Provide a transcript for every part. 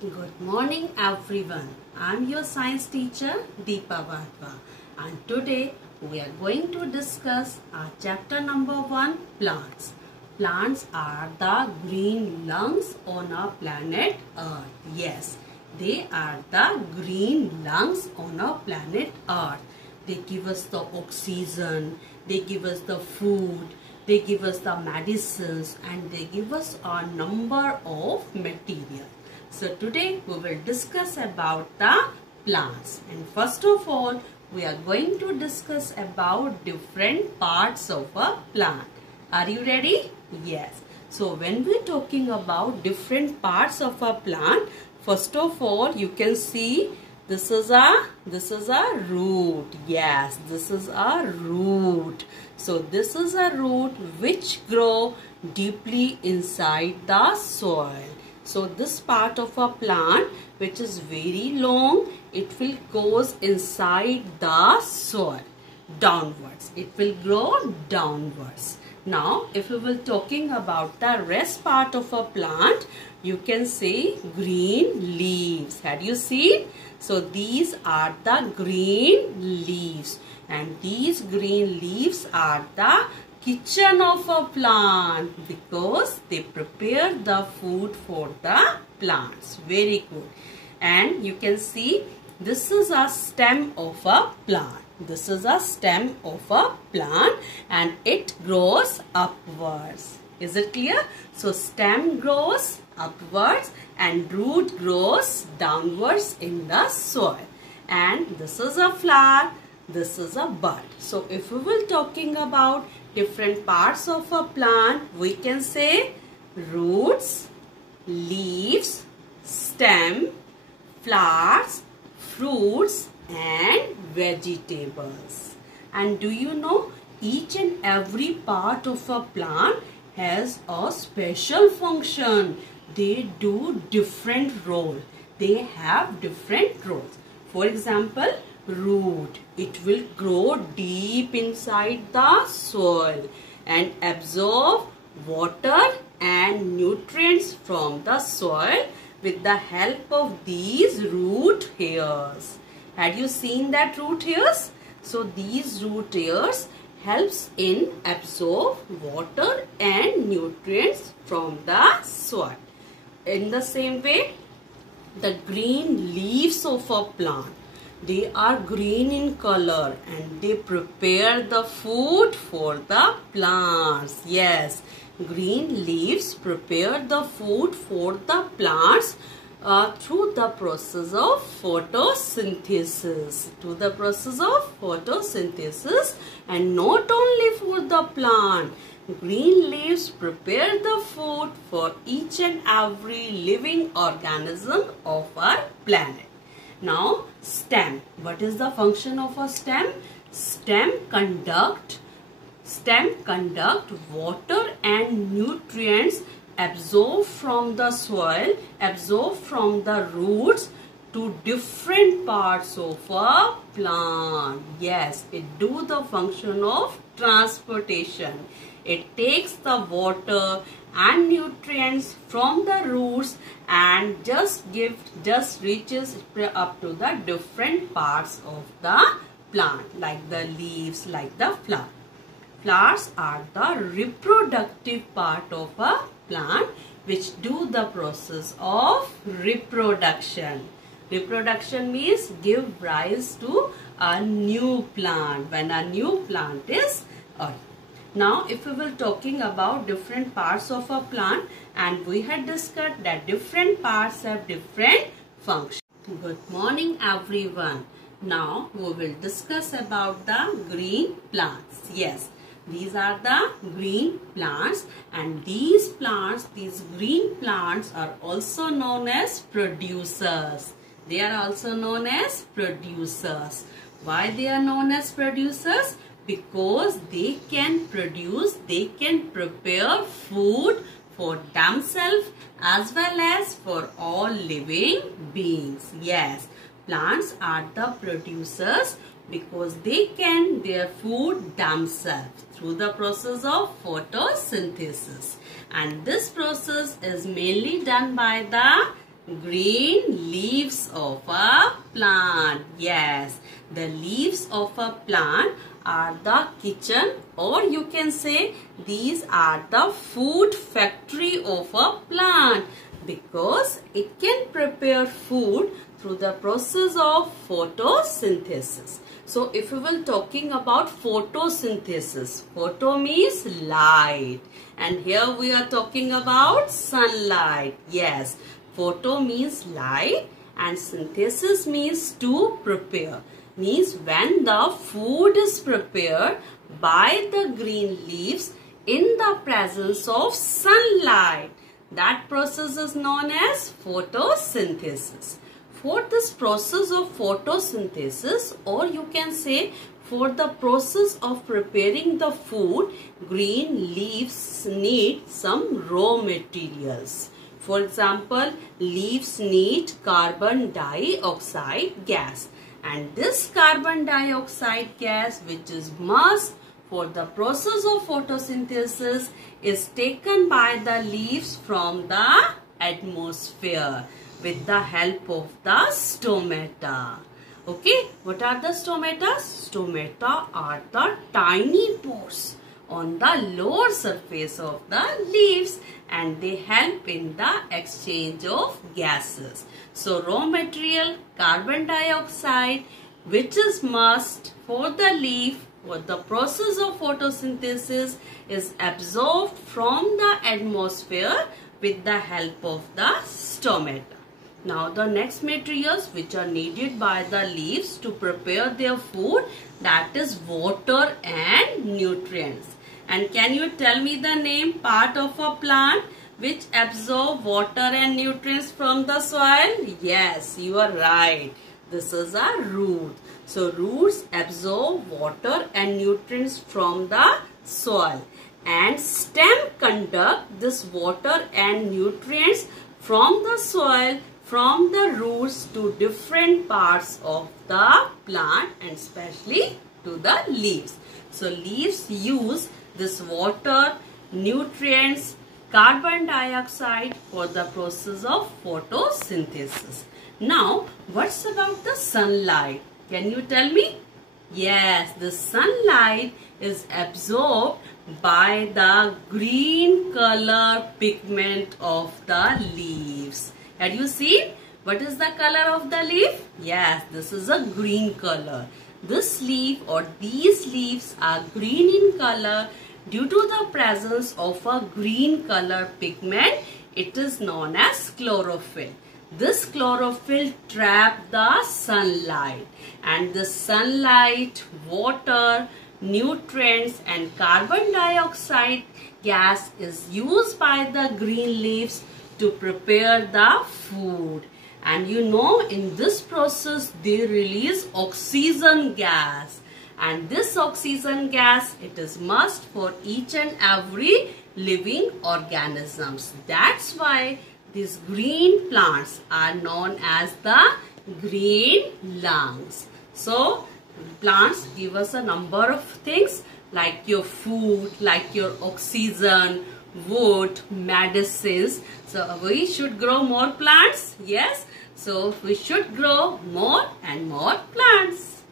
Good morning everyone. I am your science teacher Deepa Vatva, and today we are going to discuss our chapter number 1, plants. Plants are the green lungs on our planet Earth. Yes, they are the green lungs on our planet Earth. They give us the oxygen, they give us the food, they give us the medicines, and they give us a number of material. So today we will discuss about the plants, and first of all we are going to discuss about different parts of a plant. Are you ready? Yes. So when we are talking about different parts of a plant, first of all you can see this is a root. Yes, this is a root. So this is a root which grow deeply inside the soil. So this part of a plant which is very long, it will goes inside the soil downwards. It will grow downwards. Now if we will talking about the rest part of a plant, you can see green leaves. Had you seen? So these are the green leaves, and these green leaves are the kitchen of a plant because they prepare the food for the plants. Very good. And you can see this is a stem of a plant. This is a stem of a plant and it grows upwards. Is it clear? So stem grows upwards and root grows downwards in the soil. And this is a flower. This is a bud. So if we will talking about different parts of a plant, we can say roots, leaves, stem, flowers, fruits and vegetables. And do you know each and every part of a plant has a special function. They do different role. They have different roles. For example, root, it will grow deep inside the soil and absorb water and nutrients from the soil with the help of these root hairs. Had you seen that root hairs? So these root hairs helps in absorb water and nutrients from the soil. In the same way, the green leaves of a plant, they are green in color and they prepare the food for the plants. Yes, green leaves prepare the food for the plants through the process of photosynthesis. Through the process of photosynthesis, and not only for the plant, green leaves prepare the food for each and every living organism of our planet. Now stem. What is the function of a stem? Stem conduct water and nutrients absorbed from the soil, absorbed from the roots to different parts of a plant. Yes, it do the function of transportation. It takes the water and nutrients from the roots and just reaches up to the different parts of the plant, like the leaves, like the flower. Flowers are the reproductive part of a plant which do the process of reproduction. Reproduction means give rise to a new plant when a new plant is earned. Now if we were talking about different parts of a plant, and we had discussed that different parts have different functions. Good morning everyone. Now we will discuss about the green plants. Yes, these are the green plants, and these green plants are also known as producers. They are also known as producers. Why they are known as producers? Because they can prepare food for themselves as well as for all living beings. Yes, plants are the producers because they can their food themselves through the process of photosynthesis. And this process is mainly done by the Green leaves of a plant. Yes, the leaves of a plant are the kitchen, or you can say these are the food factory of a plant, because it can prepare food through the process of photosynthesis. So if we will talking about photosynthesis, photo means light, and here we are talking about sunlight. Yes, photo means light and synthesis means to prepare. Means when the food is prepared by the green leaves in the presence of sunlight, that process is known as photosynthesis. For this process of photosynthesis, or you can say for the process of preparing the food, green leaves need some raw materials. For example, leaves need carbon dioxide gas, and this carbon dioxide gas, which is must for the process of photosynthesis, is taken by the leaves from the atmosphere with the help of the stomata. Okay, what are the stomata? Stomata are the tiny pores on the lower surface of the leaves, and they help in the exchange of gases. So raw material carbon dioxide, which is must for the leaf for the process of photosynthesis, is absorbed from the atmosphere with the help of the stomata. Now the next materials which are needed by the leaves to prepare their food, that is water and nutrients. And can you tell me the name part of a plant which absorb water and nutrients from the soil? Yes, you are right. This is a root. So roots absorb water and nutrients from the soil, and stem conduct this water and nutrients from the soil, from the roots to different parts of the plant and especially to the leaves. So leaves use this water, nutrients, carbon dioxide for the process of photosynthesis. Now, what's about the sunlight? Can you tell me? Yes, the sunlight is absorbed by the green color pigment of the leaves. Had you seen? What is the color of the leaf? Yes, this is a green color. This leaf or these leaves are green in color due to the presence of a green color pigment. It is known as chlorophyll. This chlorophyll traps the sunlight, and the sunlight, water, nutrients and carbon dioxide gas is used by the green leaves to prepare the food. And you know, in this process they release oxygen gas, and this oxygen gas, it is must for each and every living organisms. That's why these green plants are known as the green lungs. So plants give us a number of things like your food, like your oxygen, wood, medicines. So we should grow more plants. Yes, so we should grow more and more plants.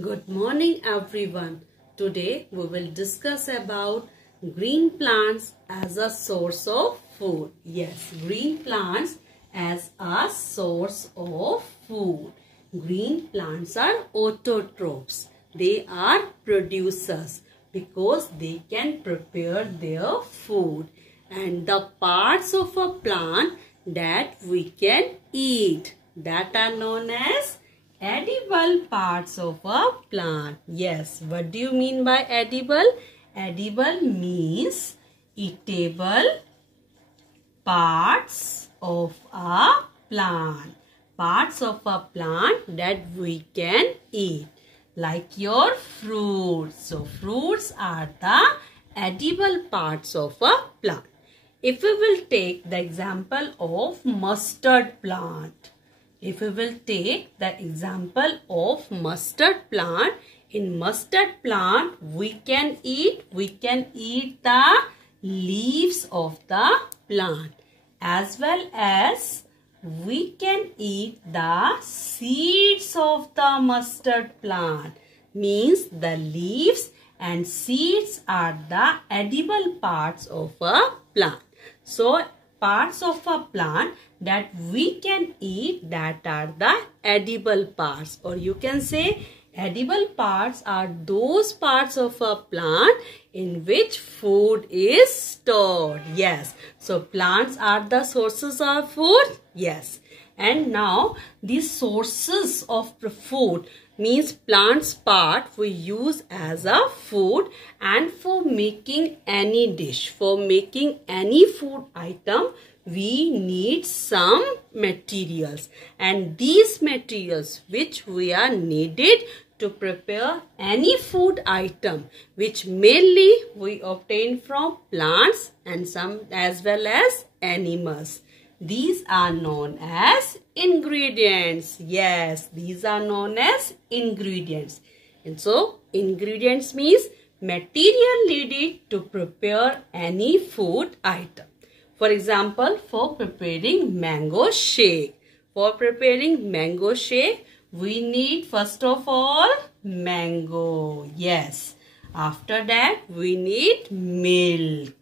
Good morning everyone. Today we will discuss about green plants as a source of food. Yes, green plants as a source of food. Green plants are autotrophs. They are producers because they can prepare their food. And the parts of a plant that we can eat, that are known as edible parts of a plant. Yes, what do you mean by edible? Edible means eatable parts of a plant. Parts of a plant that we can eat, like your fruits. So fruits are the edible parts of a plant. If we will take the example of mustard plant, in mustard plant we can eat the leaves of the plant as well as we can eat the seeds of the mustard plant. Means the leaves and seeds are the edible parts of a plant. So parts of a plant that we can eat, that are the edible parts, or you can say edible parts are those parts of a plant in which food is stored. Yes. So plants are the sources of food. Yes. And now these sources of food means plants part we use as a food, and for making any dish, for making any food item, we need some materials, and these materials which we are needed to prepare any food item, which mainly we obtain from plants and some as well as animals. These are known as ingredients. Yes, these are known as ingredients. And so, ingredients means material needed to prepare any food item. For example, for preparing mango shake. For preparing mango shake, we need first of all mango. Yes. After that, we need milk.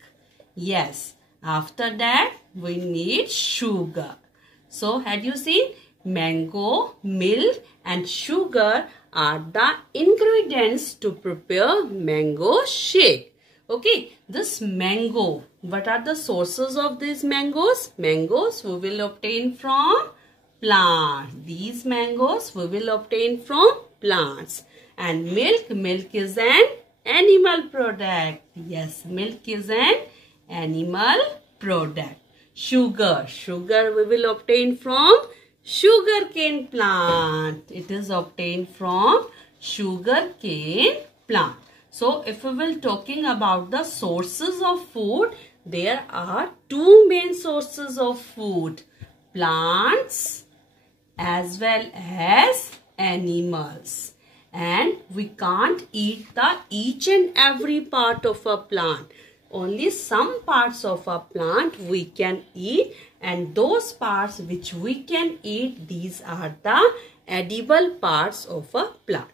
Yes. After that, we need sugar. So, had you seen? Mango, milk and sugar are the ingredients to prepare mango shake. Okay, this mango, what are the sources of these mangoes? Mangoes we will obtain from plants. These mangoes we will obtain from plants. And milk is an animal product. Yes, milk is an animal product. Sugar we will obtain from sugarcane plant. It is obtained from sugarcane plant. So if we will talking about the sources of food, there are two main sources of food, plants as well as animals. And we can't eat each and every part of a plant. Only some parts of a plant we can eat, and those parts which we can eat, these are the edible parts of a plant.